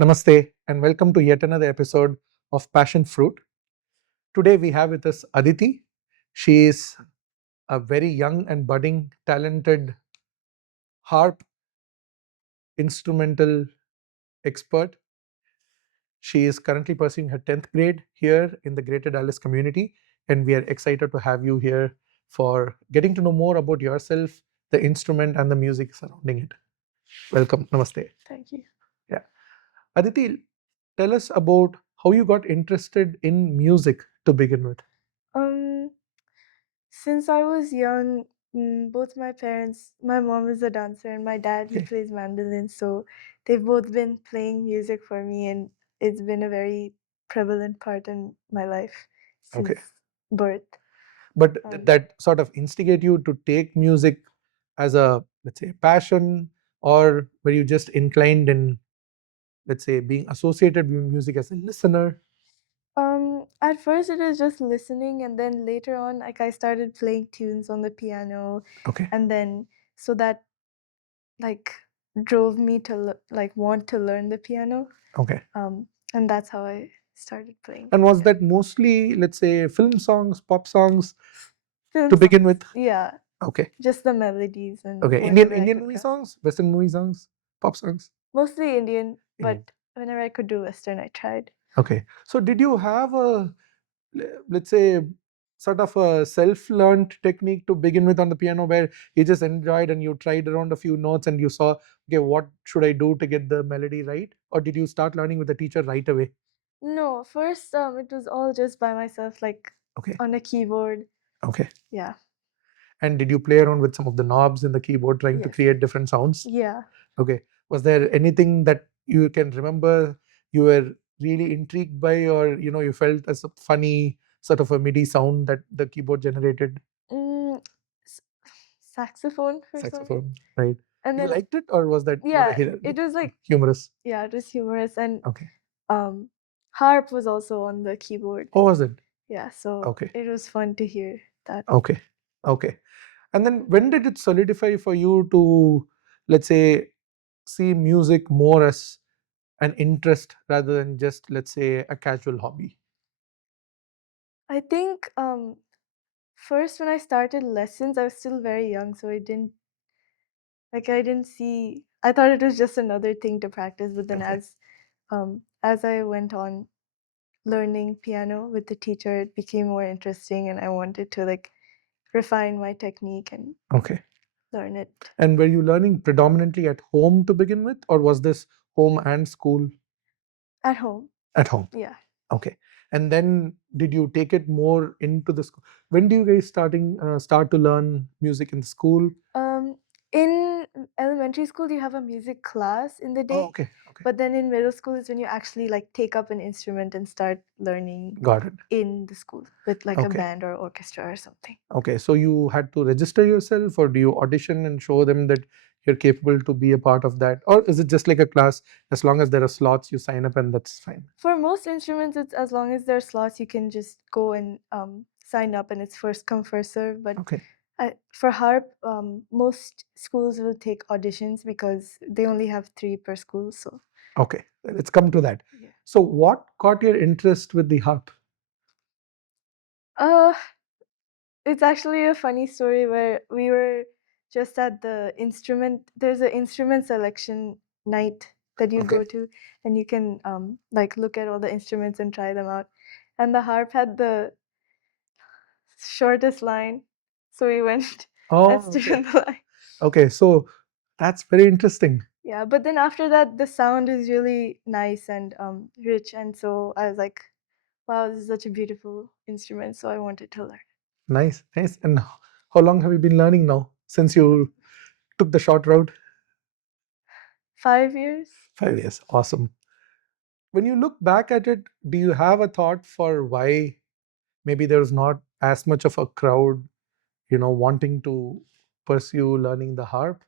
Namaste and welcome to yet another episode of Passion Fruit. Today we have with us Aditi. She is a very young and budding, talented harp instrumental expert. She is currently pursuing her 10th grade here in the Greater Dallas community, and we are excited to have you here for getting to know more about yourself, the instrument, and the music surrounding it. Welcome. Namaste. Thank you. Yeah. Aditi, tell us about how you got interested in music to begin with. Um, since I was young, both my parents, my mom is a dancer and my dad, he Okay. plays mandolin. So they've both been playing music for me, and it's been a very prevalent part in my life Okay. since birth. But Um, that sort of instigate you to take music as a, let's say, passion, or were you just inclined in, let's say, being associated with music as a listener? at first it was just listening, and then later on, like I started playing tunes on the piano, Okay. and then so that like drove me to like want to learn the piano. Okay. And that's how I started playing. And was that mostly, let's say, film songs, pop songs Film to begin songs. with? Yeah, Okay. just the melodies and Okay. whatever I Indian could movie grasp. songs, Western movie songs, pop songs? Mostly Indian, Indian. but whenever I could do Western, I tried. Okay. So did you have a, let's say, sort of a self-learned technique to begin with on the piano, where you just enjoyed and you tried around a few notes and you saw, okay, what should I do to get the melody right? Or did you start learning with the teacher right away? No, first it was all just by myself, like Okay. on a keyboard. Okay. Yeah. And did you play around with some of the knobs in the keyboard trying to Yes. create different sounds? Yeah. Okay. Was there anything that you can remember you were really intrigued by, or you felt as a funny sort of a MIDI sound that the keyboard generated? Mm, s- saxophone for some reason. Saxophone, right? And You then liked it, or was that not a yeah, hit, it like was like humorous? yeah, it was humorous, and Okay. harp was also on the keyboard. Oh, was it? Yeah, so Okay. it was fun to hear that. Okay. Okay. And then when did it solidify for you to, let's say, see music more as an interest rather than just, let's say, a casual hobby? I think first when I started lessons, I was still very young, so I didn't see. I thought it was just another thing to practice, but then Okay. as I went on learning piano with the teacher, it became more interesting, and I wanted to like refine my technique and Okay. learn it And were you learning predominantly at home to begin with, or was this home and school? at home. At home. Yeah. Okay. And then did you take it more into the school? When do you guys start to learn music in the school? In elementary school, you have a music class in the Oh, day, okay. Okay. but then in middle school is when you actually like take up an instrument and start learning Got it. in the school with like a Okay. band or orchestra or something. Okay. So you had to register yourself, or do you audition and show them that you're capable to be a part of that? Or is it just like a class, as long as there are slots, you sign up and that's fine? For most instruments, it's as long as there are slots, you can just go and sign up, and it's first come first serve. But Okay. for harp, most schools will take auditions because they only have 3 per school. So Okay. Let's come to that. yeah. So what caught your interest with the harp? Uh, it's actually a funny story where we were just at the instrument. There's an instrument selection night that you Okay. go to, and you can like look at all the instruments and try them out. And the harp had the shortest line, so we went and Oh, stood okay. in the line. Okay. So that's very interesting. Yeah, but then after that, the sound is really nice and rich, and so I was like, "Wow, this is such a beautiful instrument." So I wanted to learn. Nice. Nice. And how long have you been learning now since you took the short route? 5 years. 5 years. Awesome. When you look back at it, do you have a thought for why maybe there was not as much of a crowd, wanting to pursue learning the harp?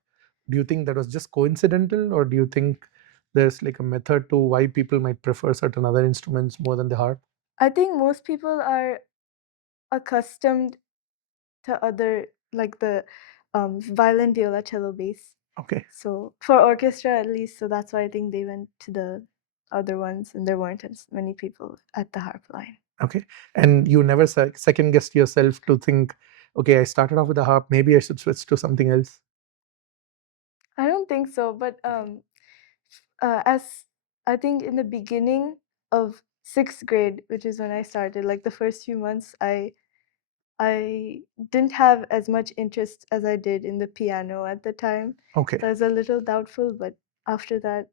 Do you think that was just coincidental, or do you think there's like a method to why people might prefer certain other instruments more than the harp? I think most people are accustomed to other like the violin, viola, cello, bass. Okay. So for orchestra at least, so that's why I think they went to the other ones, and there weren't as many people at the harp line. Okay. And you never second guessed yourself to think, okay, I started off with a harp, maybe I should switch to something else? I don't think so, but as I think in the beginning of sixth grade, which is when I started, like the first few months, I didn't have as much interest as I did in the piano at the time. Okay. So I was a little doubtful, but after that,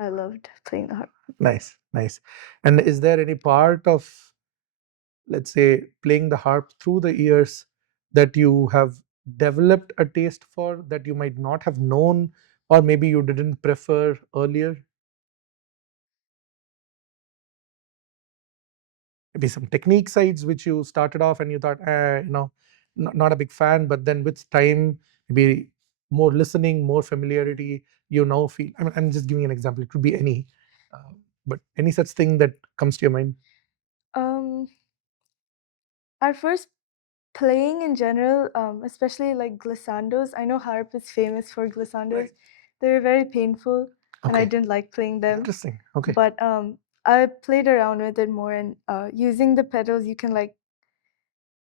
I loved playing the harp. Nice, nice. And is there any part of, let's say, playing the harp through the years that you have developed a taste for that you might not have known, or maybe you didn't prefer earlier? Maybe some technique sides which you started off and you thought, not a big fan, but then with time, maybe more listening, more familiarity, you now feel. I mean, I'm just giving an example. It could be any, uh, but any such thing that comes to your mind. Um, at first, playing in general, especially like glissandos. I know harp is famous for glissandos. Right. They're very painful, and I Okay. didn't like playing them. Interesting. Okay. But I played around with it more, and using the pedals, you can like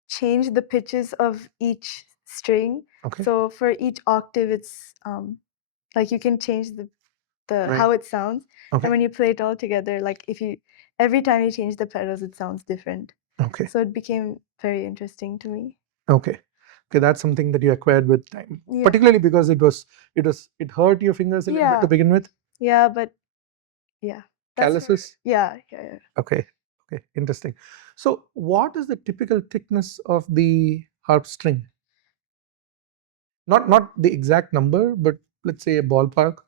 change the pitches of each string. Okay. So for each octave, it's like you can change the Right. how it sounds, and Okay. when you play it all together, like if you every time you change the pedals, it sounds different. Okay. So it became very interesting to me. Okay. Okay. That's something that you acquired with time, Yeah. particularly because it hurt your fingers a little bit to Yeah. begin with. Yeah, but yeah, that's for Calluses. yeah. Okay. Okay. Interesting. So, what is the typical thickness of the harp string? Not the exact number, but let's say a ballpark.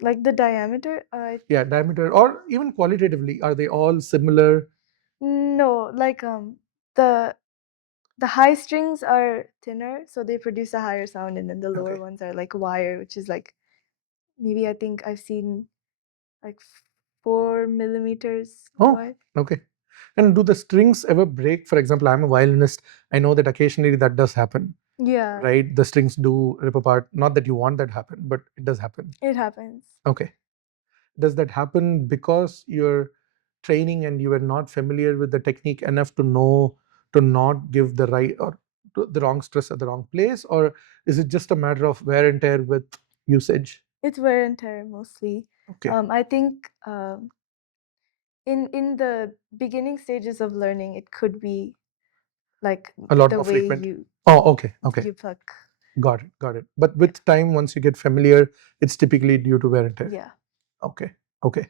Like the diameter, Yeah, diameter, or even qualitatively, are they all similar? no, like the the high strings are thinner, so they produce a higher sound, and then the lower Okay. ones are like wire, which is like maybe I think I've seen like 4 millimeters Oh, wide. okay. And do the strings ever break? For example, I'm a violinist. I know that occasionally that does happen, Yeah, right? The strings do rip apart. Not that you want that happen, but it does happen. it happens. Okay. Does that happen because you're training and you are not familiar with the technique enough to know to not give the right or the wrong stress at the wrong place, or is it just a matter of wear and tear with usage? It's wear and tear mostly. Okay. I think in the beginning stages of learning, it could be like A lot the more way frequent. Oh, okay. Okay. you pluck. Got it. Got it. But Yeah. with time, once you get familiar, it's typically due to wear and tear. Yeah. Okay. Okay.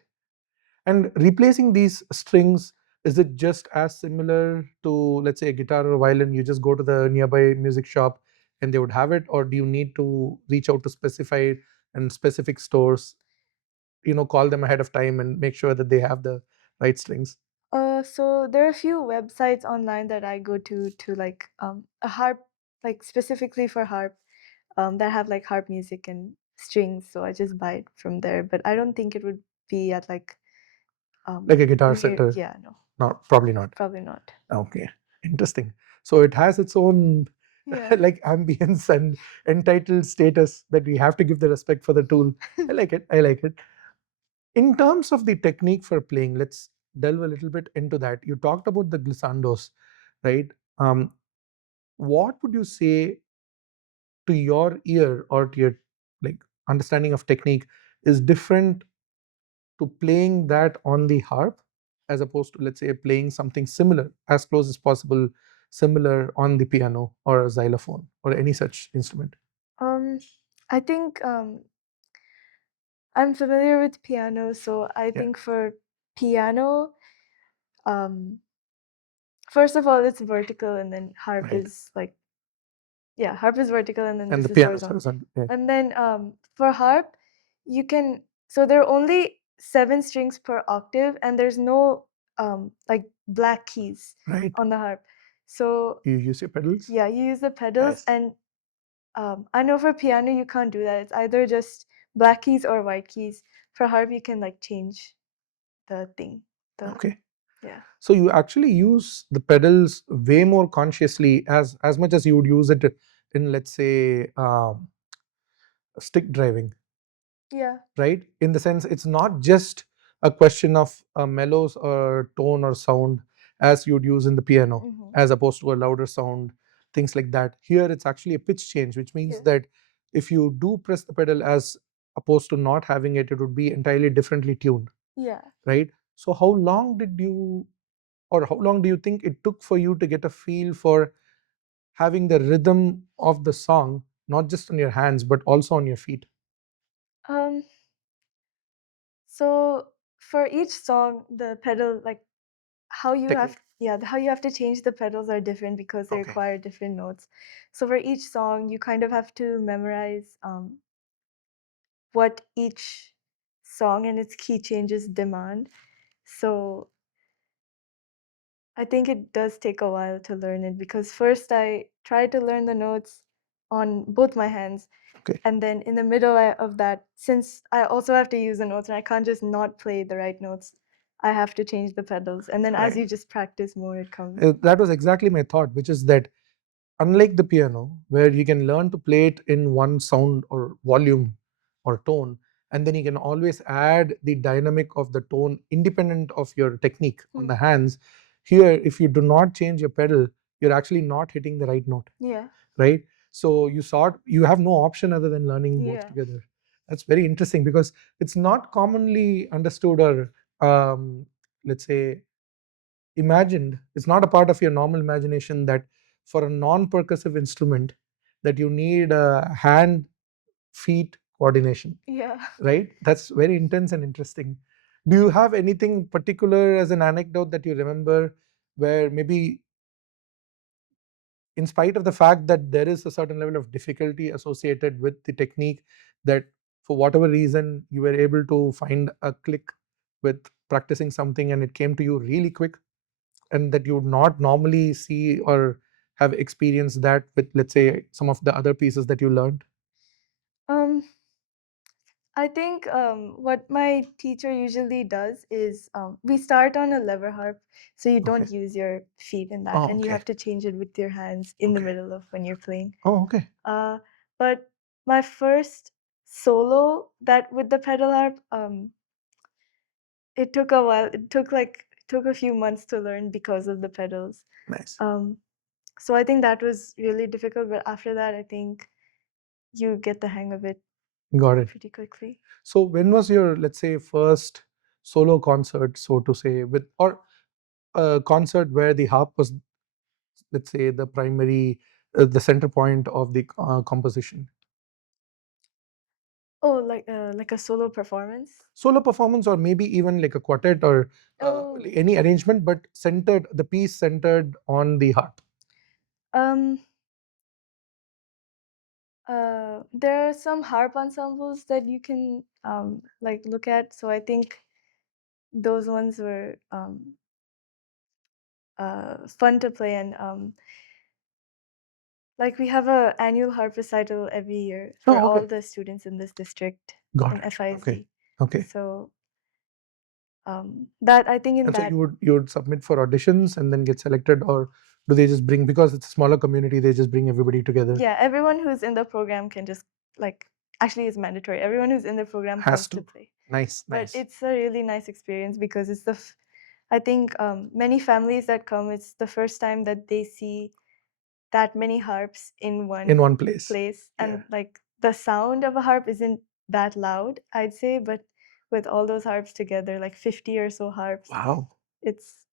And replacing these strings, is it just as similar to, let's say, a guitar or a violin? You just go to the nearby music shop and they would have it, or do you need to reach out to specify and specific stores, call them ahead of time and make sure that they have the right strings? So there are a few websites online that I go to like a harp, like specifically for harp, that have like harp music and strings. So I just buy it from there. But I don't think it would be at like Like a guitar near. center? Yeah, no, No, probably not. probably not. Okay, interesting. So it has its own Yeah. like ambience and entitled status that we have to give the respect for the tool. I like it. I like it. In terms of the technique for playing, let's delve a little bit into that. You talked about the glissandos, right? Um, what would you say to your ear or to your like understanding of technique is different to playing that on the harp as opposed to, let's say, playing something similar, as close as possible, similar on the piano or a xylophone or any such instrument? Um, I think I'm familiar with piano, so I Yeah, think for piano, um, first of all, it's vertical, and then harp right. is like yeah, harp is vertical, and then And the this is piano is horizontal. horizontal. Yeah, And then for harp, you can so there are only 7 strings per octave, and there's no like black keys right. on the harp. So You use your pedals. yeah, you use the pedals, Nice. and I know for piano you can't do that. It's either just black keys or white keys. For harp, you can like change the thing. The Okay. yeah. So you actually use the pedals way more consciously as much as you would use it in, let's say, stick driving. Yeah. right? In the sense, it's not just a question of mellows or tone or sound as you'd use in the piano, Mm-hmm. as opposed to a louder sound, things like that. Here, it's actually a pitch change, which means Yeah. that if you do press the pedal as opposed to not having it, it would be entirely differently tuned, Yeah. right? So, how long did you, or how long do you think it took for you to get a feel for having the rhythm of the song, not just on your hands, but also on your feet? Um. So for each song, the pedal, like how you have, Technique. yeah, how you have to change the pedals are different because they Okay. require different notes. So for each song, you kind of have to memorize what each song and its key changes demand. So I think it does take a while to learn it because first I tried to learn the notes on both my hands. Okay. And then in the middle of that, since I also have to use the notes and I can't just not play the right notes, I have to change the pedals. And then as Right. you just practice more, it comes. That was exactly my thought, which is that unlike the piano, where you can learn to play it in one sound or volume or tone, and then you can always add the dynamic of the tone independent of your technique on Hmm. the hands, here, if you do not change your pedal, you're actually not hitting the right note, Yeah. right? So you have no option other than learning both Yeah. together. That's very interesting because it's not commonly understood or let's say imagined. It's not a part of your normal imagination that for a non-percussive instrument that you need a hand feet coordination, Yeah. right? That's very intense and interesting. Do you have anything particular as an anecdote that you remember where maybe, in spite of the fact that there is a certain level of difficulty associated with the technique, that for whatever reason you were able to find a click with practicing something and it came to you really quick, and that you would not normally see or have experienced that with, let's say, some of the other pieces that you learned? Um, I think what my teacher usually does is we start on a lever harp, so you Okay. don't use your feet in that, Oh, and you okay. have to change it with your hands in the Okay. middle of when you're playing. Oh, okay. Uh, but my first solo that with the pedal harp, it took a while. It took a few months to learn because of the pedals. Nice. Um, so I think that was really difficult, but after that, I think you get the hang of it Got it. pretty quickly. So when was your, let's say, first solo concert, so to say, with, or a concert where the harp was, let's say, the primary, the center point of the composition? Oh, like a solo performance? Solo performance, or maybe even like a quartet or Oh, any arrangement, but centered, the piece centered on the harp. um, there are some harp ensembles that you can like look at. So I think those ones were fun to play, and like we have a annual harp recital every year for Oh, all okay. the students in this district Got in it. Okay. FISD. Okay. So that I think in And so that, you would submit for auditions and then get selected, or do they just bring, because it's a smaller community, they just bring everybody together? yeah, everyone who's in the program can just like actually it's mandatory. Everyone who's in the program Has comes to to. play. Nice, But nice. it's a really nice experience because it's I think many families that come, it's the first time that they see that many harps in In one one place. place, Yeah. and like the sound of a harp isn't that loud, I'd say, but with all those harps together, like 50 or so harps, Wow. it's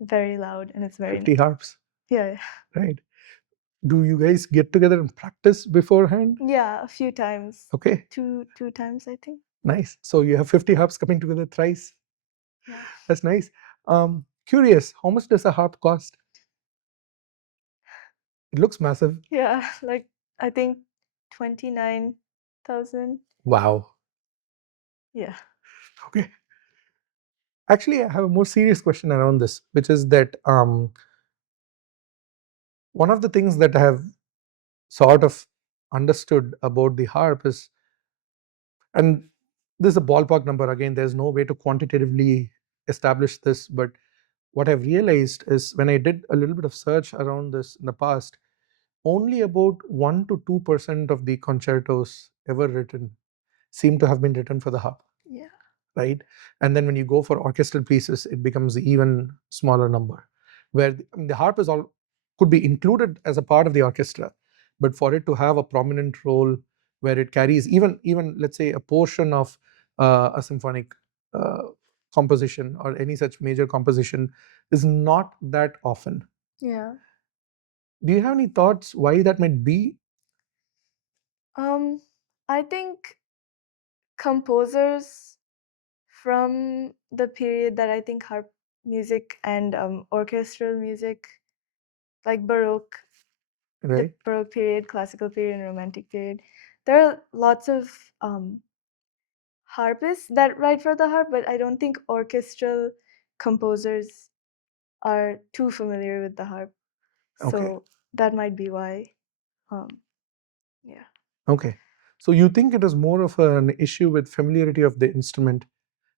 very loud and it's very 50 nice. harps, Yeah, right? Do you guys get together and practice beforehand? yeah, a few times, Okay, two times, I think. nice. So you have 50 harps coming together thrice. Yeah, That's nice. Curious, how much does a harp cost? It looks massive. yeah, like I think 29,000. Wow. Yeah. Okay. Actually, I have a more serious question around this, which is that one of the things that I have sort of understood about the harp is, and this is a ballpark number, again, there's no way to quantitatively establish this, but what I've realized is when I did a little bit of search around this in the past, only about 1 to 2% of the concertos ever written seem to have been written for the harp, Yeah. right? And then when you go for orchestral pieces, it becomes even smaller number, where the harp is all could be included as a part of the orchestra, but for it to have a prominent role where it carries even let's say a portion of a symphonic uh, composition or any such major composition is not that often. Yeah. Do you have any thoughts why that might be? Um, I think composers from the period that I think harp music and orchestral music, like Baroque, the Right. Baroque period, classical period, and Romantic period, there are lots of harpists that write for the harp, but I don't think orchestral composers are too familiar with the harp. Okay. So that might be why. Um, yeah. Okay. So you think it is more of an issue with familiarity of the instrument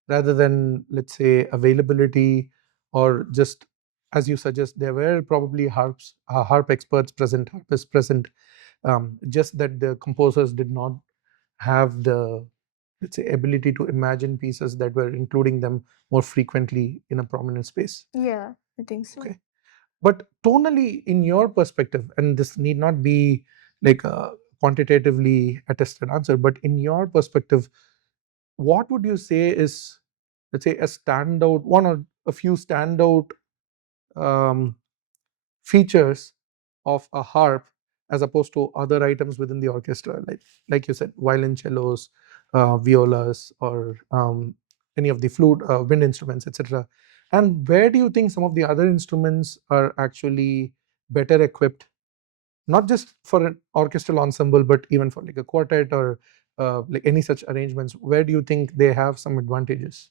rather than, let's say, availability, or just as you suggest, there were probably harp experts present, harpists present, just that the composers did not have the, let's say, ability to imagine pieces that were including them more frequently in a prominent space. Yeah, I think so. Okay. But tonally, in your perspective, and this need not be like a quantitatively attested answer, but in your perspective, what would you say is, let's say, a standout, one or a few standout um, features of a harp as opposed to other items within the orchestra, like you said, violoncellos, violas, or any of the flute, wind instruments, etc. And where do you think some of the other instruments are actually better equipped, not just for an orchestral ensemble, but even for like a quartet or like any such arrangements? Where do you think they have some advantages?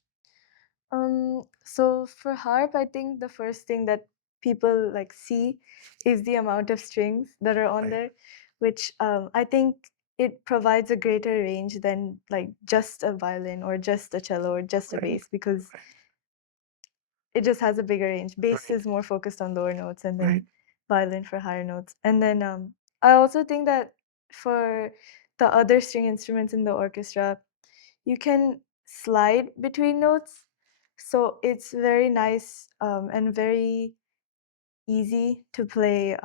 So for harp, I think the first thing that people like see is the amount of strings that are on Right, there, which I think it provides a greater range than like just a violin or just a cello or just a right, bass, because right, it just has a bigger range. Bass right, is more focused on lower notes, and right, then violin for higher notes. And then I also think that for the other string instruments in the orchestra, you can slide between notes. So it's very nice and very easy to play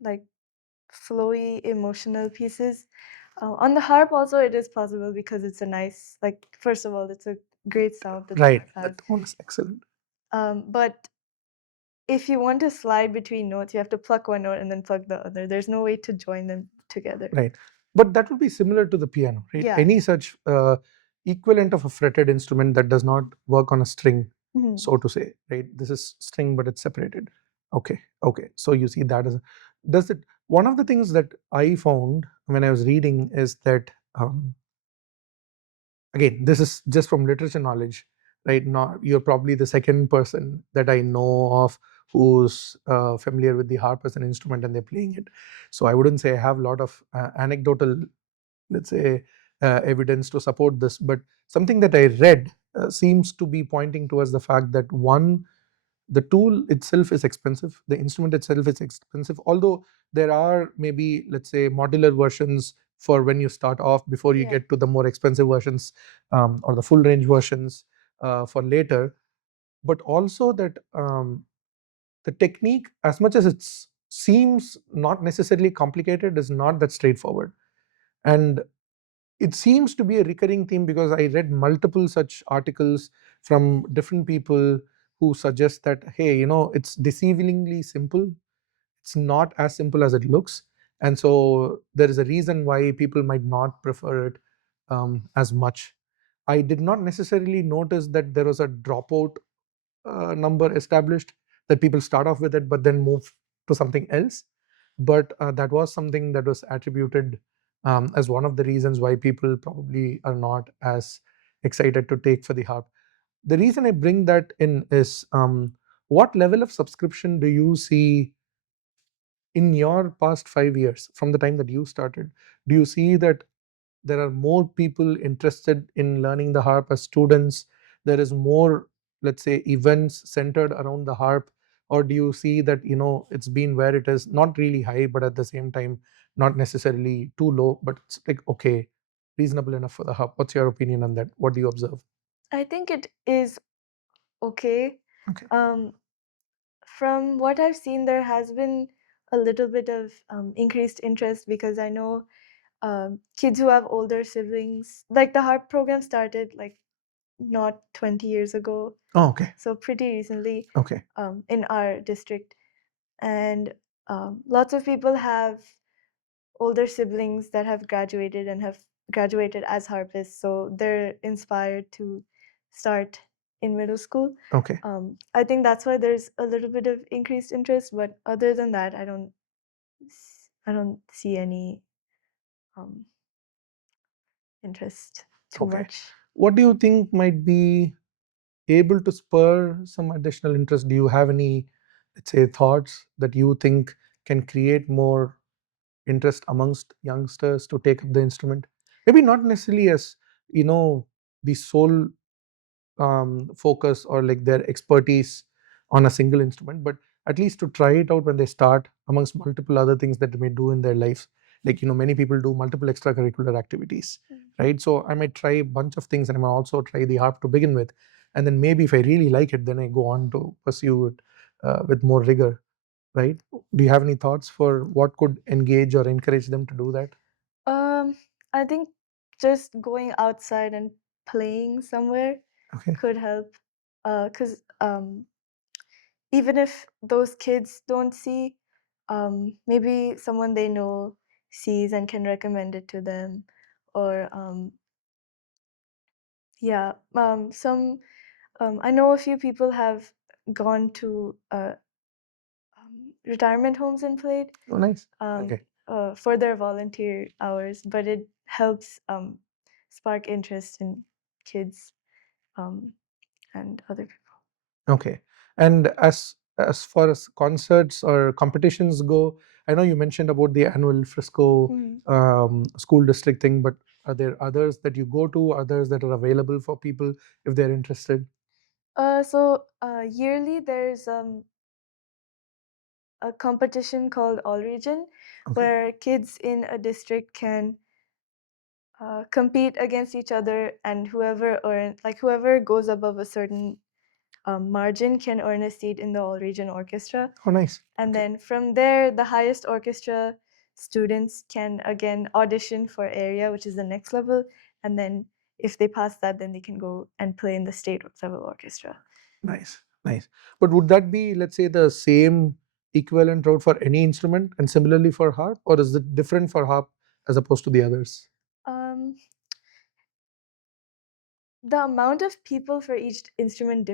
like flowy emotional pieces. On the harp also it is possible because it's a nice, like, first of all, it's a great sound that the right. harp The has. tone is excellent. But if you want to slide between notes, you have to pluck one note and then pluck the other. There's no way to join them together. Right. But that would be similar to the piano, right? Yeah. Any such equivalent of a fretted instrument that does not work on a string, Mhm. so to say, right? This is string, but it's separated. Okay. Okay. So you see that as does it. One of the things that I found when I was reading is that, again, this is just from literature knowledge, right? Not, you're probably the second person that I know of who's familiar with the harp as an instrument and they're playing it. So I wouldn't say I have a lot of anecdotal, let's say, evidence to support this, but something that I read seems to be pointing towards the fact that, one, the tool itself is expensive, the instrument itself is expensive, although there are maybe, let's say, modular versions for when you start off before you Yeah. get to the more expensive versions, or the full range versions for later. But also that the technique, as much as it seems not necessarily complicated, is not that straightforward. And it seems to be a recurring theme because I read multiple such articles from different people who suggest that, hey, it's deceivingly simple. It's not as simple as it looks. And so there is a reason why people might not prefer it as much. I did not necessarily notice that there was a dropout number established, that people start off with it but then move to something else. But that was something that was attributed as one of the reasons why people probably are not as excited to take for the harp. The reason I bring that in is, what level of subscription do you see in your past 5 years from the time that you started? Do you see that there are more people interested in learning the harp as students? There is more, let's say, events centered around the harp? Or do you see that, it's been where it is, not really high, but at the same time not necessarily too low, but it's like okay? reasonable enough for the harp? What's your opinion on that? What do you observe? I think it is okay. Okay. Um, from what I've seen, there has been a little bit of increased interest because I know kids who have older siblings, like the harp program started like not 20 years ago, Oh, okay. so pretty recently Okay. in our district. And lots of people have older siblings that have graduated and have graduated as harpists, so they're inspired to start in middle school. Okay. I think that's why there's a little bit of increased interest, but other than that, I don't see any um, interest too Okay. much. What do you think might be able to spur some additional interest? Do you have any, let's say, thoughts that you think can create more interest amongst youngsters to take up the instrument? Maybe not necessarily as, you know, the sole focus or like their expertise on a single instrument, but at least to try it out when they start amongst multiple other things that they may do in their lives. Like, many people do multiple extracurricular activities, Mm. right? So I might try a bunch of things and I might also try the harp to begin with. And then maybe if I really like it, then I go on to pursue it with more rigor, right? Do you have any thoughts for what could engage or encourage them to do that? Um, I think just going outside and playing somewhere Okay. could help. Because even if those kids don't see, maybe someone they know sees and can recommend it to them, or yeah, some I know a few people have gone to retirement homes and played Oh, nice. um, Okay. for their volunteer hours, but it helps spark interest in kids um, and other people. Okay. And as far as concerts or competitions go, I know you mentioned about the annual Frisco Mhm. school district thing, but are there others that you go to, others that are available for people if they're interested? Yearly there's a competition called All Region, Okay. where kids in a district can compete against each other, and whoever goes above a certain margin can earn a seat in the All Region Orchestra. Oh, nice. And Okay. then from there, the highest orchestra students can again audition for area, which is the next level. And then if they pass that, then they can go and play in the state level orchestra. Nice. Nice. But would that be, let's say, the same equivalent route for any instrument and similarly for harp, or is it different for harp as opposed to the others? Um, the amount of people for each instrument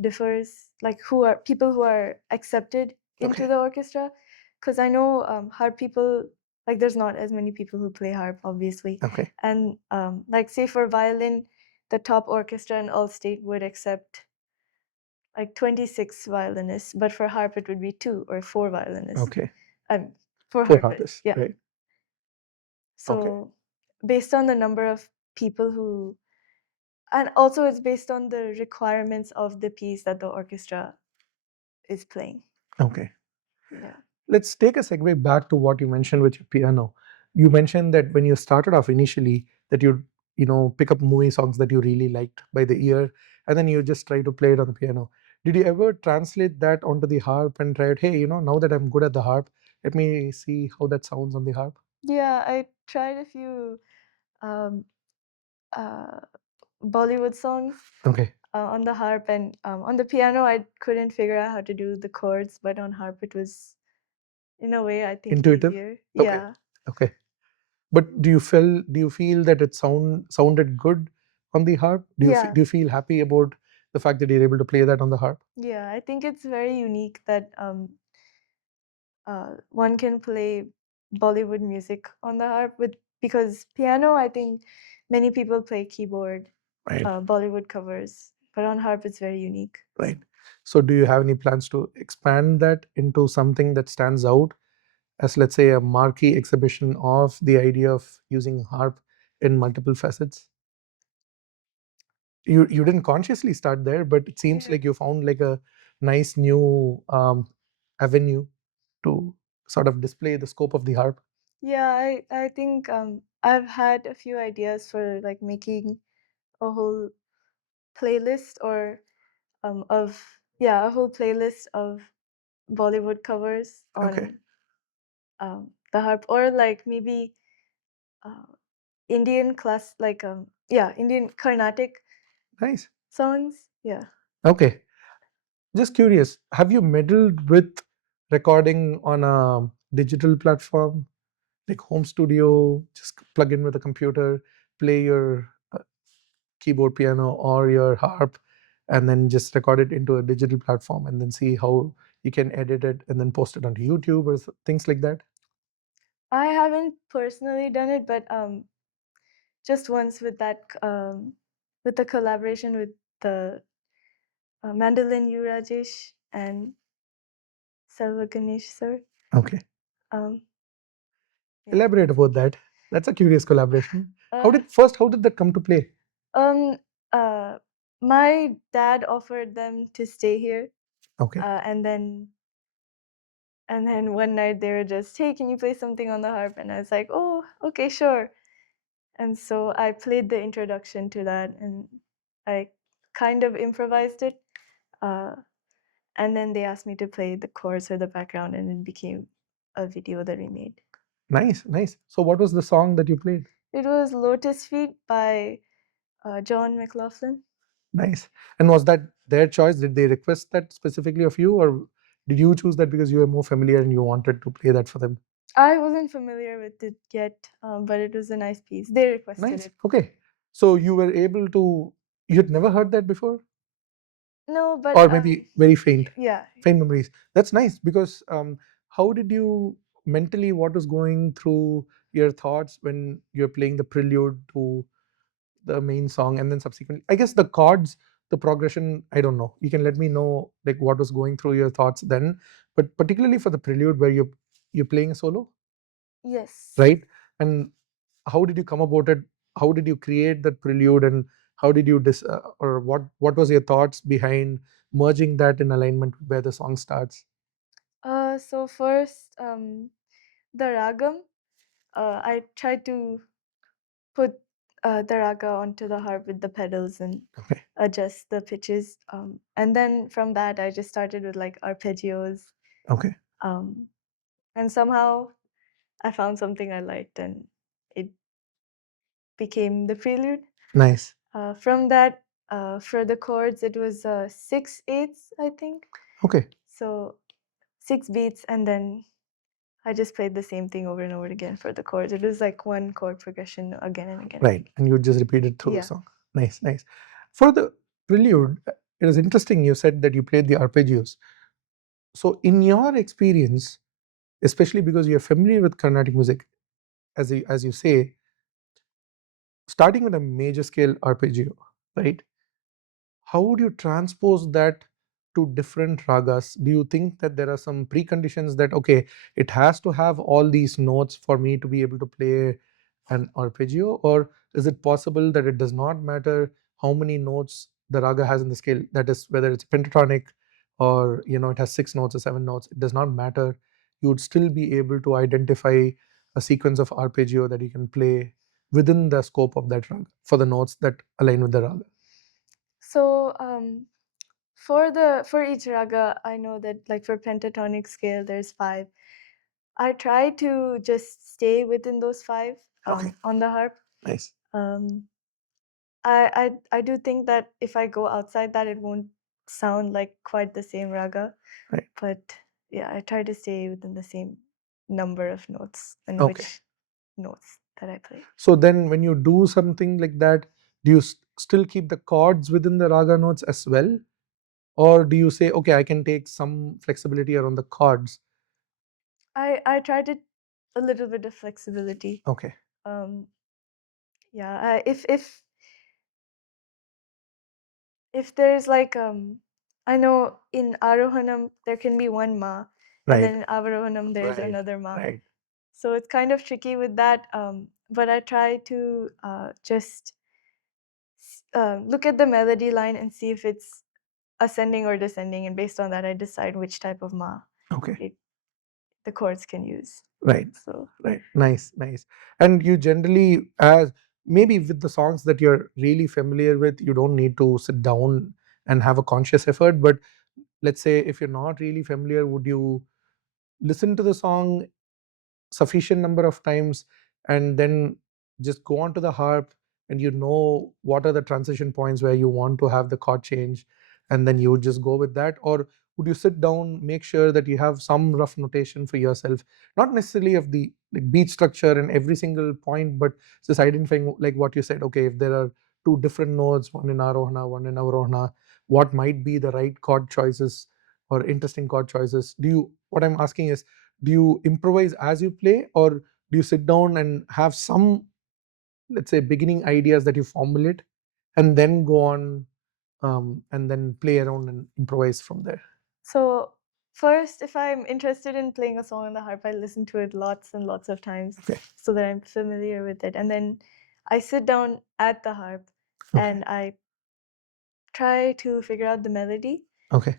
differs, like who are people who are accepted into Okay. the orchestra. Because I know harp people, like there's not as many people who play harp, obviously. Okay. And like say for violin, the top orchestra in all state would accept like 26 violinists, but for harp it would be 2 or 4 violinists. Okay. Um, for For harpists, harpists, yeah. right? Okay. So based on the number of people who, and also it's based on the requirements of the piece that the orchestra is playing. Okay. Yeah. Let's take a segue back to what you mentioned with your piano. You mentioned that when you started off initially, that you pick up movie songs that you really liked by the ear, and then you just try to play it on the piano. Did you ever translate that onto the harp and try it? Hey, now that I'm good at the harp, let me see how that sounds on the harp. Yeah, I tried a few um, uh, Bollywood songs Okay. on the harp, and on the piano I couldn't figure out how to do the chords, but on harp it was in a way I think Intuitive. easier. Okay. Yeah. Okay. But do you feel that it sounded good on the harp? Yeah. Do you feel happy about the fact that you're able to play that on the harp? Yeah, I think it's very unique that one can play Bollywood music on the harp with, because piano, I think many people play keyboard, Right. Bollywood covers, but on harp it's very unique. Right. So do you have any plans to expand that into something that stands out as, let's say, a marquee exhibition of the idea of using harp in multiple facets? You didn't consciously start there, but it seems Yeah. like you found like a nice new avenue to sort of display the scope of the harp. Yeah, I think I've had a few ideas for like making a whole playlist or of yeah, a whole playlist of Bollywood covers Okay, on the harp, or like maybe uh, Indian class, like yeah, Indian Carnatic nice. songs. Yeah. Okay, just curious. Have you meddled with recording on a digital platform like home studio? Just plug in with a computer, play your keyboard, piano, or your harp, and then just record it into a digital platform, and then see how you can edit it and then post it onto YouTube or things like that. I haven't personally done it, but just once with that with the collaboration with the mandolin Rajesh and Selva Ganesh sir. Okay, Um, yeah. elaborate about that. That's a curious collaboration. Uh, How did that come to play? um, uh, my dad offered them to stay here, Okay, and then one night they were just, hey, can you play something on the harp? And I was like, oh, okay, sure. And so I played the introduction to that, and I kind of improvised it. Uh, and then they asked me to play the chorus or the background, and it became a video that we made. nice, nice. So, what was the song that you played? It was Lotus Feet by John McLaughlin. Nice. And was that their choice? Did they request that specifically of you, or did you choose that because you were more familiar and you wanted to play that for them? I wasn't familiar with it yet, but it was a nice piece. They requested Nice. it. Okay. So you were able to, you had never heard that before? No, but Or maybe very yeah. faint memories. That's nice because how did you mentally, what was going through your thoughts when you're playing the prelude to the main song and then subsequently, I guess the chords, the progression, I don't know. You can let me know like what was going through your thoughts then, but particularly for the prelude where you're playing a solo, Yes. right? And how did you come about it? How did you create that prelude, and how did you or what was your thoughts behind merging that in alignment with where the song starts? So first, the ragam. I tried to put the raga onto the harp with the pedals and Okay, adjust the pitches. And then from that, I just started with like arpeggios. okay, Um, and somehow I found something I liked, and it became the prelude. nice. From that, for the chords, it was 6/8, I think. Okay, So 6 beats, and then I just played the same thing over and over again for the chords. It was like one chord progression again and again and right. again. And you just repeat it through the Yeah. song. Nice, nice. For the prelude, it was interesting. You said that you played the arpeggios. So, in your experience, especially because you're familiar with Carnatic music, as you say, starting with a major scale arpeggio, right? How would you transpose that to different ragas? Do you think that there are some preconditions that okay, it has to have all these notes for me to be able to play an arpeggio, or is it possible that it does not matter how many notes the raga has in the scale, that is whether it's pentatonic or it has 6 notes or 7 notes, it does not matter, you would still be able to identify a sequence of arpeggio that you can play within the scope of that raga for the notes that align with the raga? So for each raga, I know that like for pentatonic scale, there's 5. I try to just stay within those 5 Okay, on the harp. nice. Um, I do think that if I go outside that, it won't sound like quite the same raga. Right. But yeah, I try to stay within the same number of notes and Okay. which notes that I play. So then when you do something like that, do you still keep the chords within the raga notes as well? Or do you say, okay, I can take some flexibility around the chords? I tried it a little bit of flexibility. Okay. Um, yeah, if there's like I know in Arohanam there can be one ma, and Right. then in Avarohanam there's Right. another ma. Right. So it's kind of tricky with that. But I try to just look at the melody line and see if it's ascending or descending, and based on that I decide which type of ma Okay. it the chords can use. Right. So Right. Nice. And you generally, as maybe with the songs that you're really familiar with, you don't need to sit down and have a conscious effort. But let's say if you're not really familiar, would you listen to the song sufficient number of times and then just go on to the harp, and what are the transition points where you want to have the chord change, and then you would just go with that? Or would you sit down, make sure that you have some rough notation for yourself, not necessarily of the like beat structure and every single point, but just identifying, like what you said, okay, if there are two different notes, one in arohana, one in avrohana, what might be the right chord choices or interesting chord choices? What I'm asking is, do you improvise as you play, or do you sit down and have some, let's say, beginning ideas that you formulate and then go on, and then play around and improvise from there? so first, if I'm interested in playing a song on the harp, I listen to it lots and lots of times Okay. so that I'm familiar with it. And then I sit down at the harp Okay. and I try to figure out the melody. Okay.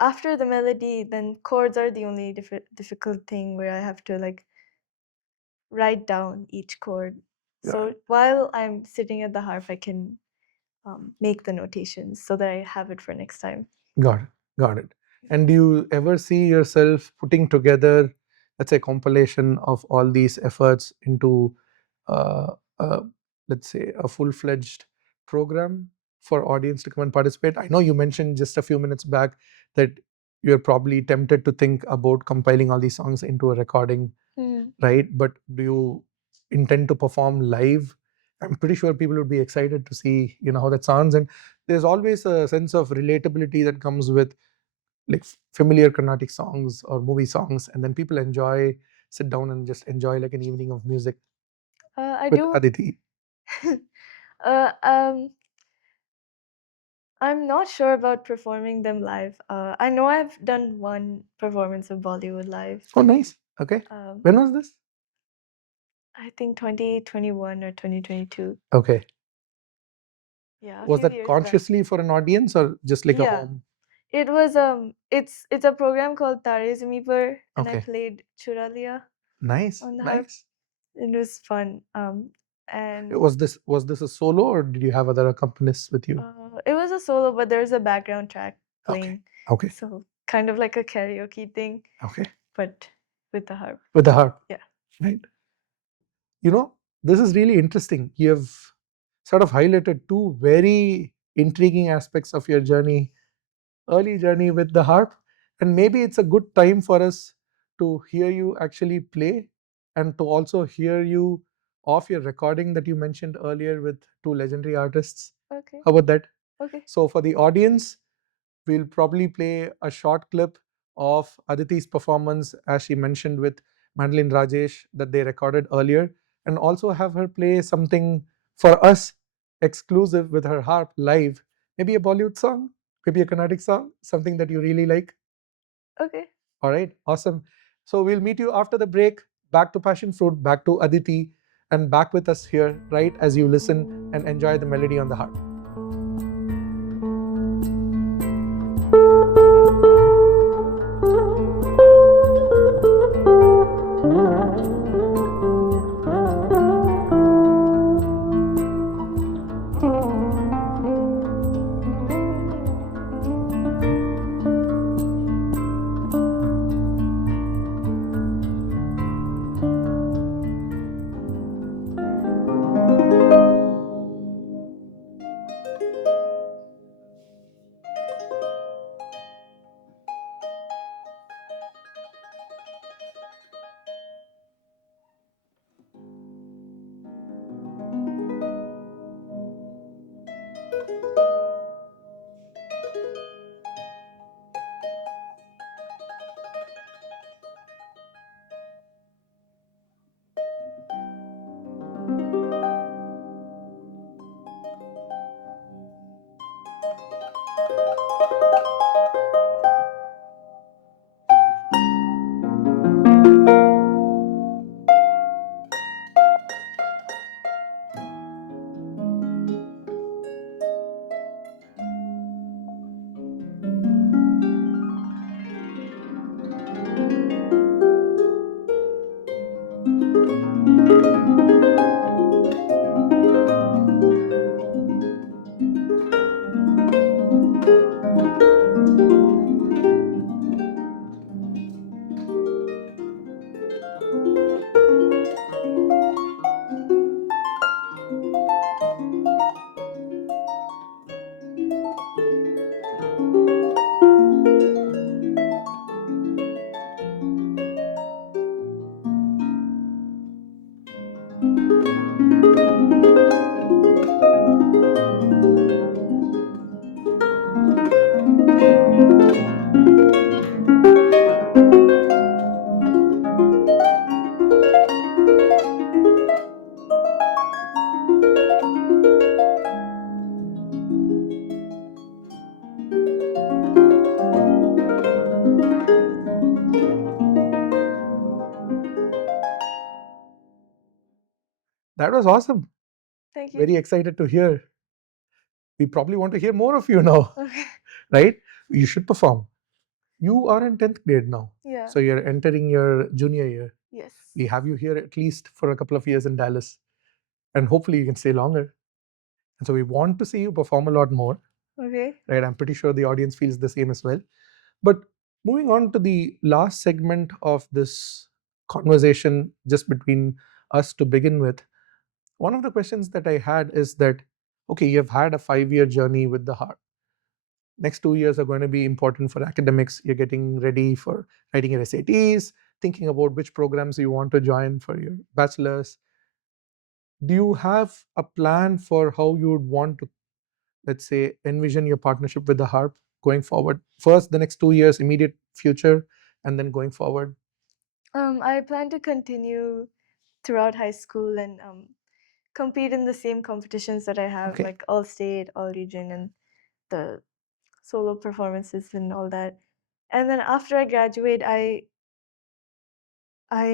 After the melody, then chords are the only difficult thing where I have to like write down each chord. So while I'm sitting at the harp, I can make the notations so that I have it for next time. Got it. And do you ever see yourself putting together, let's say, compilation of all these efforts into, uh, uh, let's say, a full-fledged program for audience to come and participate? I know you mentioned just a few minutes back that you're probably tempted to think about compiling all these songs into a recording, right? But do you intend to perform live? I'm pretty sure people would be excited to see, how that sounds. And there's always a sense of relatability that comes with like familiar Carnatic songs or movie songs, and then people sit down and just enjoy like an evening of music I with do. Aditi. I'm not sure about performing them live. I know I've done one performance of Bollywood live. Oh, nice. Okay. When was this? I think 2021 or 2022. Okay. Yeah, a Was few that years back. consciously for an audience or just like a home? It was it's a program called Tare Zami Par, and I Okay. played Churaliya Nice. on the harp. Nice. It was fun. And Was this a solo, or did you have other accompanists with you? it was a solo, but there's a background track playing. Okay. So kind of like a karaoke thing. Okay. But with the harp. With the harp. Yeah. Right. This is really interesting. You have sort of highlighted two very intriguing aspects of your early journey with the harp. And maybe it's a good time for us to hear you actually play, and to also hear you off your recording that you mentioned earlier with two legendary artists. Okay. How about that? Okay. So for the audience, we'll probably play a short clip of Aditi's performance, as she mentioned, with Mandolin Rajesh, that they recorded earlier, and also have her play something for us exclusive with her harp live. Maybe a Bollywood song, maybe a Carnatic song, something that you really like. Okay. All right, awesome. So we'll meet you after the break. Back to Passion Fruit, back to Aditi, and back with us here, right, as you listen and enjoy the melody on the harp. That was awesome. Thank you. Very excited to hear. We probably want to hear more of you now, Okay. right? You should perform. You are in 10th grade now. Yeah. So you're entering your junior year. Yes. We have you here at least for a couple of years in Dallas, and hopefully you can stay longer. And so we want to see you perform a lot more, Okay. right? I'm pretty sure the audience feels the same as well. But moving on to the last segment of this conversation, just between us to begin with, one of the questions that I had is that, okay, you've had a 5 year journey with the heart. Next 2 years are going to be important for academics. You're getting ready for writing your SATs, thinking about which programs you want to join for your bachelor's. Do you have a plan for how you would want to, let's say, envision your partnership with the harp going forward? First, the next 2 years, immediate future, and then going forward. I plan to continue throughout high school and compete in the same competitions that I have, Okay. like all state, all region, and the solo performances and all that. And then after I graduate, I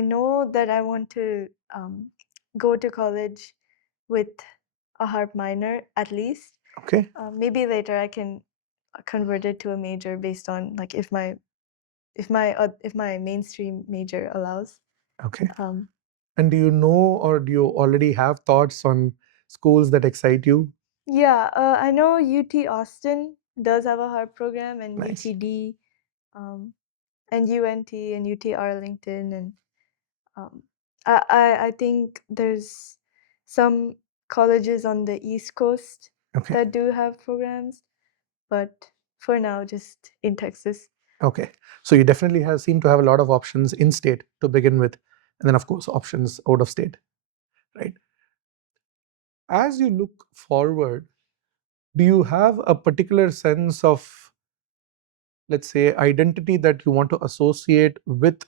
know that I want to go to college with a harp minor at least. Okay. Maybe later I can convert it to a major based on like if my mainstream major allows. Okay. Um, And do you know, or do you already have thoughts on schools that excite you? yeah, I know UT Austin does have a harp program, and Nice. UTD, um, and UNT and UT Arlington, and um, I think there's some colleges on the East Coast Okay. that do have programs, but for now, just in Texas. Okay. So you definitely have seem to have a lot of options in state to begin with, and then of course options out of state, right? As you look forward, do you have a particular sense of, let's say, identity that you want to associate with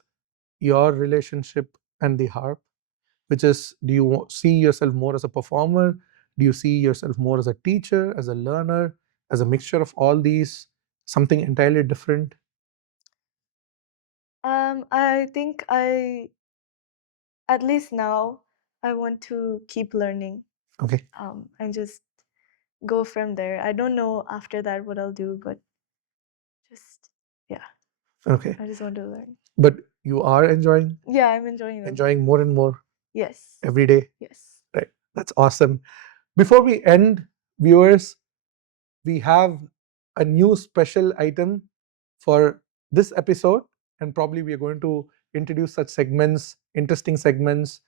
your relationship and the harp? Which is, do you see yourself more as a performer? Do you see yourself more as a teacher, as a learner, as a mixture of all these, something entirely different? I think at least now, I want to keep learning, Okay. and just go from there. I don't know after that what I'll do, but just yeah, Okay. I just want to learn. But you are enjoying Yeah, I'm enjoying them. enjoying more and more Yes. every day, Yes. right? That's awesome. Before we end, viewers, we have a new special item for this episode, and probably we are going to introduce such segments, interesting segments,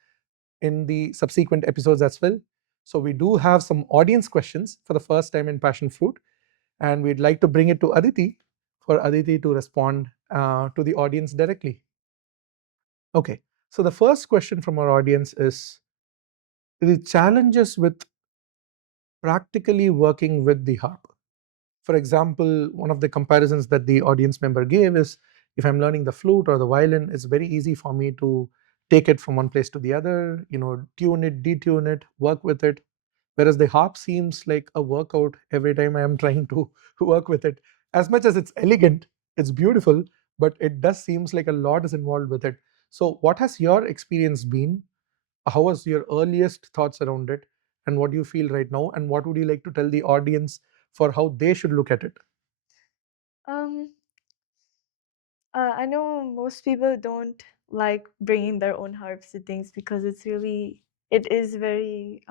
in the subsequent episodes as well. So we do have some audience questions for the first time in Passion Fruit, and we'd like to bring it to Aditi for Aditi to respond to the audience directly. Okay, so the first question from our audience is the challenges with practically working with the harp. For example, one of the comparisons that the audience member gave is, if I'm learning the flute or the violin, it's very easy for me to take it from one place to the other, tune it, detune it, work with it. Whereas the harp seems like a workout every time I am trying to work with it. As much as it's elegant, it's beautiful, but it does seems like a lot is involved with it. So what has your experience been? How was your earliest thoughts around it, and what do you feel right now, and what would you like to tell the audience for how they should look at it? Um, I know most people don't like bringing their own harps to things because it is very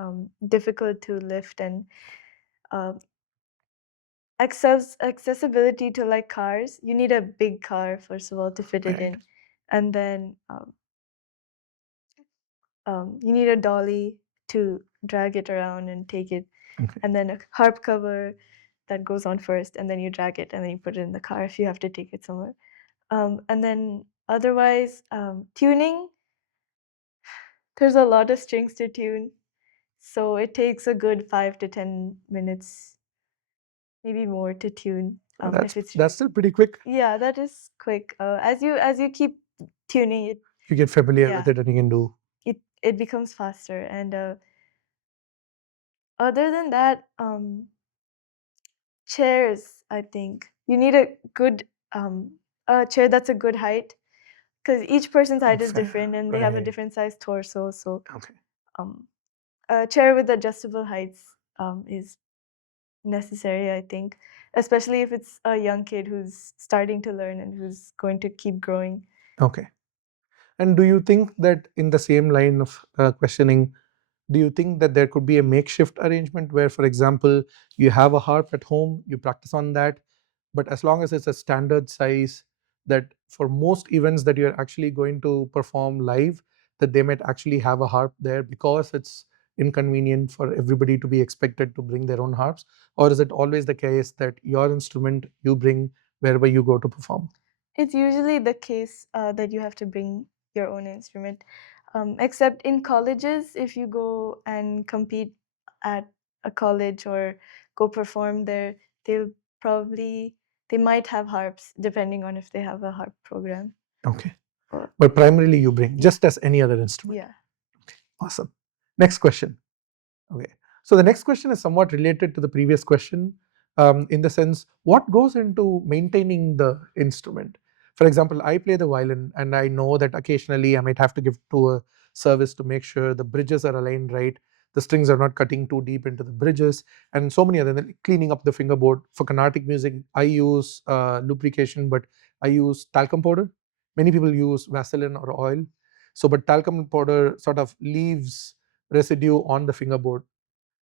difficult to lift, and uh, accessibility to like cars. You need a big car first of all to fit it Right. in, and then you need a dolly to drag it around and take it, Okay. and then a harp cover that goes on first, and then you drag it, and then you put it in the car if you have to take it somewhere. And then otherwise, tuning, there's a lot of strings to tune, so it takes a good 5 to 10 minutes, maybe more, to tune. That's If it's that's still pretty quick. Yeah, that is quick. As you keep tuning it, You get familiar yeah, with it and you can do. it becomes faster. And other than that, chairs, I think you need a chair that's a good height, because each person's height is Fair. different and they have a Right. different size torso. So Okay. um, A chair with adjustable heights is necessary, I think, especially if it's a young kid who's starting to learn and who's going to keep growing. Okay. And do you think that in the same line of questioning, do you think that there could be a makeshift arrangement where, for example, you have a harp at home, you practice on that, but as long as it's a standard size, that for most events that you're actually going to perform live, that they might actually have a harp there because it's inconvenient for everybody to be expected to bring their own harps? Or is it always the case that your instrument you bring wherever you go to perform? It's usually the case that you have to bring your own instrument, except in colleges. If you go and compete at a college or go perform there, they'll probably they might have harps depending on if they have a harp program. Okay. Or But primarily you bring, yeah, just as any other instrument. yeah. Awesome. Next question. Okay. So the next question is somewhat related to the previous question, in the sense, what goes into maintaining the instrument? For example, I play the violin, and I know that occasionally I might have to give to a service to make sure the bridges are aligned right, the strings are not cutting too deep into the bridges, and so many other, cleaning up the fingerboard. For Carnatic music, I use lubrication, but I use talcum powder. Many people use Vaseline or oil. So, but talcum powder sort of leaves residue on the fingerboard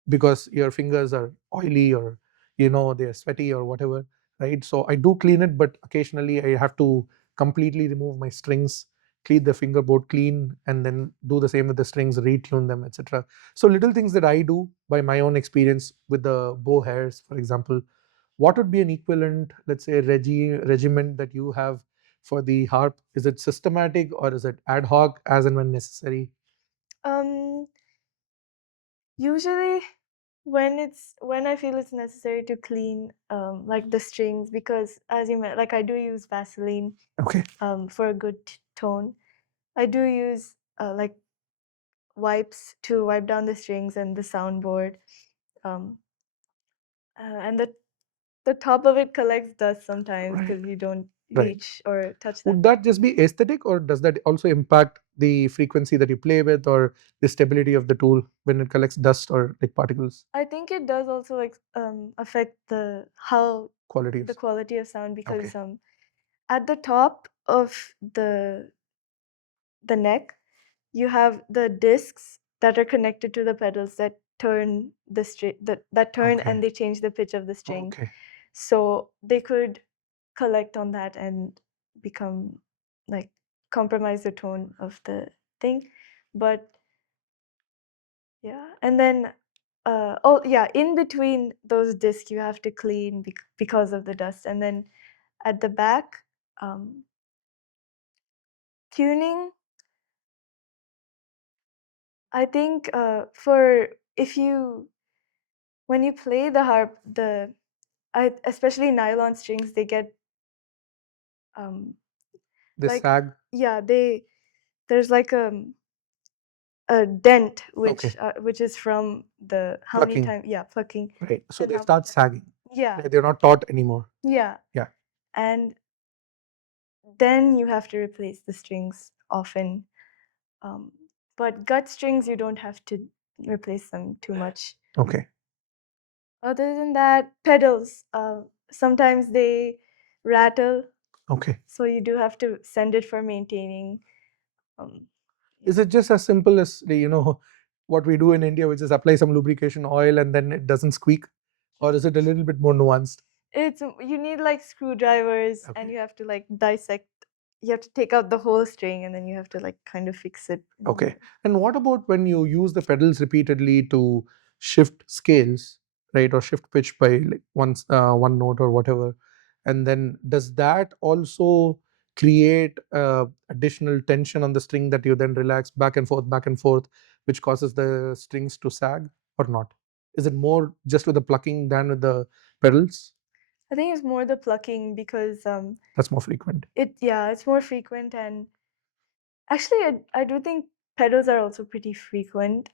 because your fingers are oily, or they're sweaty or whatever, right? So I do clean it, but occasionally I have to completely remove my strings, clean the fingerboard clean, and then do the same with the strings, retune them, etc. So little things that I do by my own experience with the bow hairs, for example. What would be an equivalent, let's say, regiment that you have for the harp? Is it systematic or is it ad hoc as and when necessary? Um, Usually, when I feel it's necessary to clean like the strings, because as you meant, like I do use Vaseline Okay. for a good tone. I do use like wipes to wipe down the strings and the soundboard, um, and the top of it collects dust sometimes Right. because you don't Right. reach or touch that. Would that just be aesthetic, or does that also impact the frequency that you play with, or the stability of the tool when it collects dust or like particles? I think it does also like affect Quality of the quality of sound, okay. because at the top of the neck you have the discs that are connected to the pedals that turn the string that turn Okay. and they change the pitch of the string. Okay. So they could collect on that and become like compromise the tone of the thing. But yeah, and then oh yeah, in between those discs you have to clean because of the dust. And then at the back, um, tuning, I think for if you when you play the harp, especially nylon strings, they get um, They like sag. yeah, there's like a dent Okay. which is from the how many Plucking. times, yeah, plucking, Right. So and they how many start times, sagging. yeah, Right? They're not taut anymore. yeah, Yeah. and then you have to replace the strings often. Um, but gut strings you don't have to replace them too much. Okay. Other than that, pedals, sometimes they rattle, Okay. so you do have to send it for maintaining. Um, Is yeah. it just as simple as what we do in India, which is apply some lubrication oil and then it doesn't squeak, or is it a little bit more nuanced? It's you need like screwdrivers, and Okay. you have to like dissect. You have to take out the whole string, and then you have to like kind of fix it. Okay. And what about when you use the pedals repeatedly to shift scales, right, or shift pitch by like one note or whatever, and then does that also create additional tension on the string that you then relax back and forth, which causes the strings to sag, or not? Is it more just with the plucking than with the pedals? I think it's more the plucking because That's more frequent. it's more frequent. And actually I do think pedals are also pretty frequent,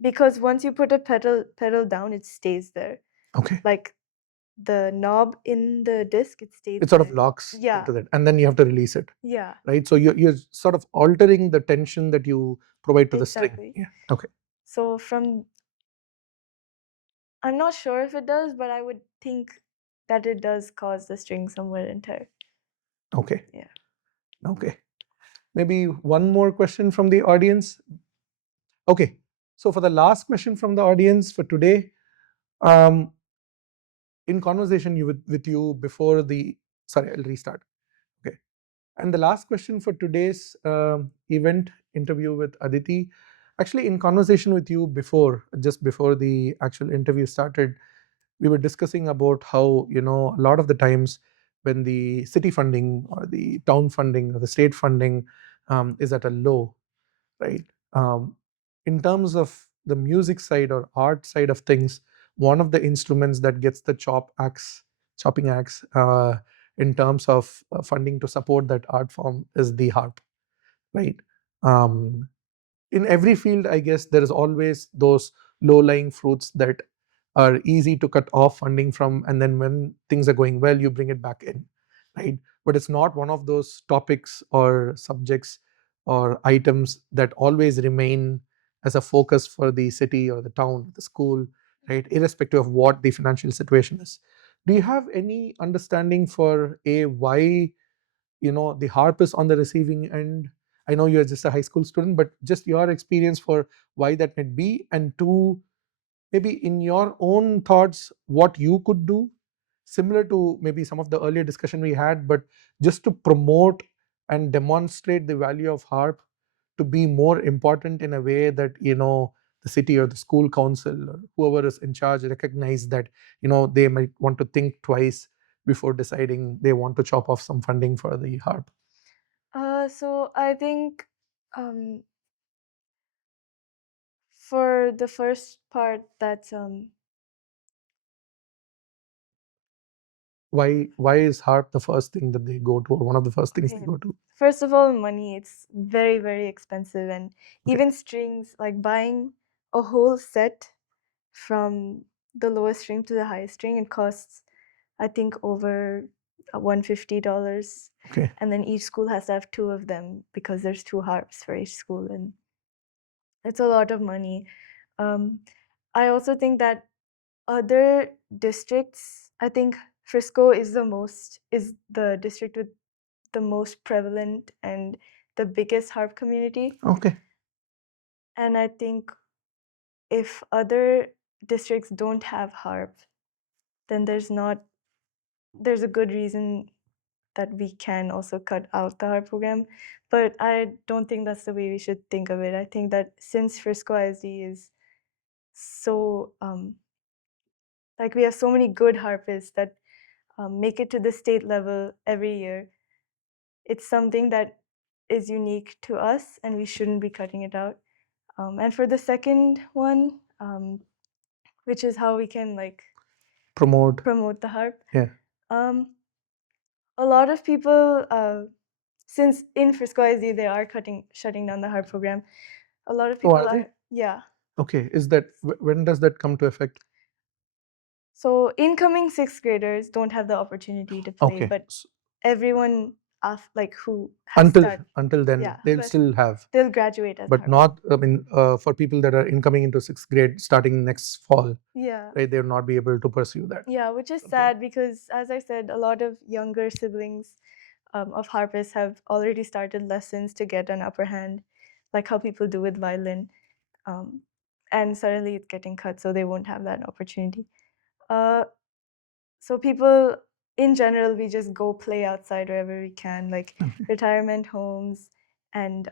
because once you put a pedal down, it stays there. Okay. Like the knob in the disc, it stays It sort of there. locks Yeah, into that, and then you have to release it. yeah, Right? So you're sort of altering the tension that you provide to the string. exactly. Yeah. Okay. So from I'm not sure if it does, but I would think that it does cause the string somewhat in tear. Okay. Yeah. Okay. Maybe one more question from the audience. Okay. So for the last question from the audience for today, um, in conversation with you before the, sorry, I'll restart. Okay. And the last question for today's event interview with Aditi, actually in conversation with you before, just before the actual interview started, we were discussing about how, a lot of the times when the city funding or the town funding or the state funding is at a low, right? Um, in terms of the music side or art side of things, one of the instruments that gets the chopping axe in terms of funding to support that art form is the harp, right? Um, in every field, I guess there is always those low lying fruits that are easy to cut off funding from, and then when things are going well, you bring it back in, right? But it's not one of those topics or subjects or items that always remain as a focus for the city or the town, the school, right? Irrespective of what the financial situation is. Do you have any understanding for a why, the harp is on the receiving end? I know you're just a high school student, but just your experience for why that might be, and two, maybe in your own thoughts what you could do, similar to maybe some of the earlier discussion we had, but just to promote and demonstrate the value of harp to be more important in a way that, the city or the school council or whoever is in charge recognize that, they might want to think twice before deciding they want to chop off some funding for the harp. So I think um, for the first part, that's Why is harp the first thing that they go to, or one of the first things they okay. go to? First of all, money. It's very, very expensive, and Okay. even strings, like buying a whole set from the lowest string to the highest string, it costs, I think, over $150. Okay. And then each school has to have two of them because there's two harps for each school, and it's a lot of money. Um, I also think that other districts, I think Frisco is the district with the most prevalent and the biggest harp community. Okay. And I think if other districts don't have harp, then there's a good reason that we can also cut out the harp program. But I don't think that's the way we should think of it. I think that since Frisco ISD is so like we have so many good harpists that make it to the state level every year, it's something that is unique to us and we shouldn't be cutting it out. And for the second one, which is how we can like Promote. promote the harp, Yeah. um, a lot of people, since in Frisco ISD they are shutting down the harp program, a lot of Oh, people are they? are, yeah. Okay. Is that when does that come to effect? So incoming sixth graders don't have the opportunity to play, Okay. but everyone like who has Until started, until then, yeah, they'll still have, they'll graduate as but harp. not. I mean, for people that are incoming into sixth grade starting next fall, Yeah. right? They'll not be able to pursue that. Yeah, which is Okay. sad because, as I said, a lot of younger siblings of harpists have already started lessons to get an upper hand, like how people do with violin. Um, and suddenly it's getting cut, so they won't have that opportunity. Uh, so people, in general, we just go play outside wherever we can, like retirement homes. And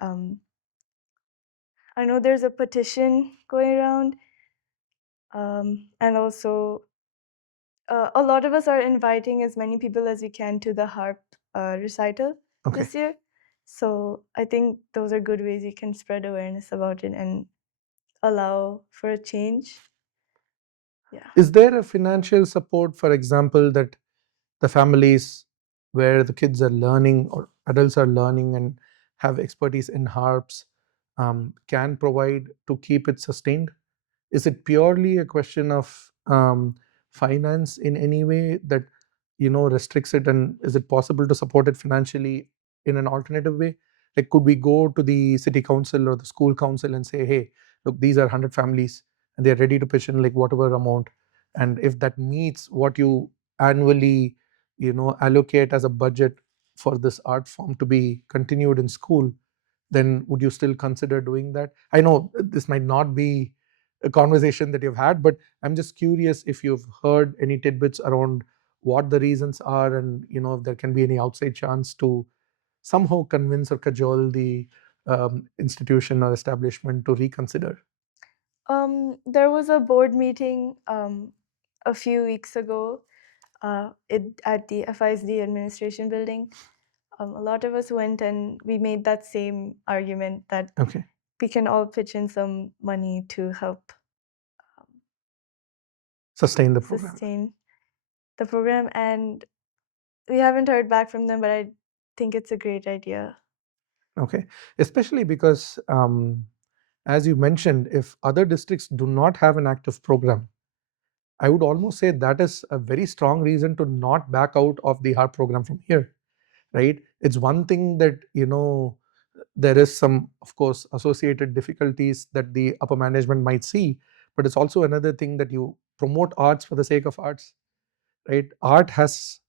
I know there's a petition going around, and also a lot of us are inviting as many people as we can to the harp recital Okay. this year. So I think those are good ways you can spread awareness about it and allow for a change. Yeah. Is there a financial support, for example, that the families where the kids are learning or adults are learning and have expertise in harps can provide to keep it sustained? Is it purely a question of finance in any way that restricts it, and is it possible to support it financially in an alternative way? Like, could we go to the city council or the school council and say, hey, look, these are 100 families and they're ready to pitch in like whatever amount, and if that meets what you annually allocate as a budget for this art form to be continued in school, then would you still consider doing that? I know this might not be a conversation that you've had, but I'm just curious if you've heard any tidbits around what the reasons are, and if there can be any outside chance to somehow convince or cajole the institution or establishment to reconsider. There was a board meeting a few weeks ago at the FISD administration building. A lot of us went and we made that same argument that Okay. we can all pitch in some money to help Sustain the program. sustain the program, and we haven't heard back from them, but I think it's a great idea. Okay. Especially because, as you mentioned, if other districts do not have an active program, I would almost say that is a very strong reason to not back out of the HARP program from here, right? It's one thing that, there is some, of course, associated difficulties that the upper management might see, but it's also another thing that you promote arts for the sake of arts, right? Art has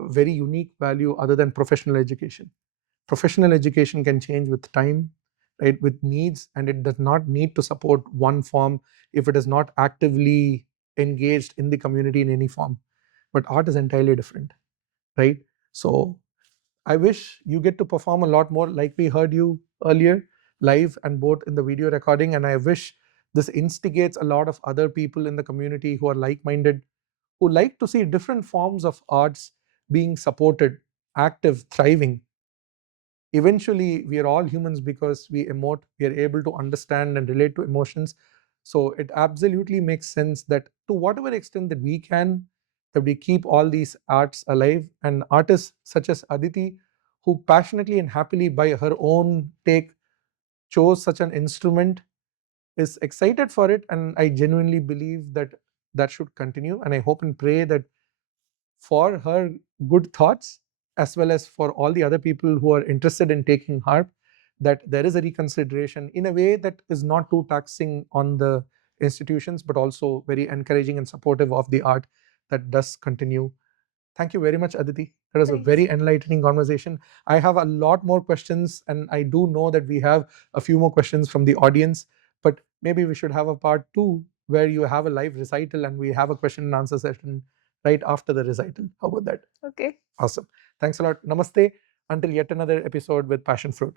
very unique value other than professional education. Professional education can change with time, right, with needs, and it does not need to support one form if it is not actively engaged in the community in any form. But art is entirely different, right? So I wish you get to perform a lot more, like we heard you earlier, live and both in the video recording. And I wish this instigates a lot of other people in the community who are like minded, who like to see different forms of arts being supported, active, thriving. Eventually, we are all humans because we emote, we are able to understand and relate to emotions. So it absolutely makes sense that to whatever extent that we can, that we keep all these arts alive, and artists such as Aditi, who passionately and happily by her own take chose such an instrument, is excited for it. And I genuinely believe that that should continue, and I hope and pray that for her good thoughts, as well as for all the other people who are interested in taking harp, that there is a reconsideration in a way that is not too taxing on the institutions, but also very encouraging and supportive of the art that does continue. Thank you very much, Aditi. That was a Thanks. very enlightening conversation. I have a lot more questions, and I do know that we have a few more questions from the audience, but maybe we should have a part two where you have a live recital and we have a question and answer session right after the recital. How about that? Okay. Awesome. Thanks a lot. Namaste. Until yet another episode with Passion Fruit.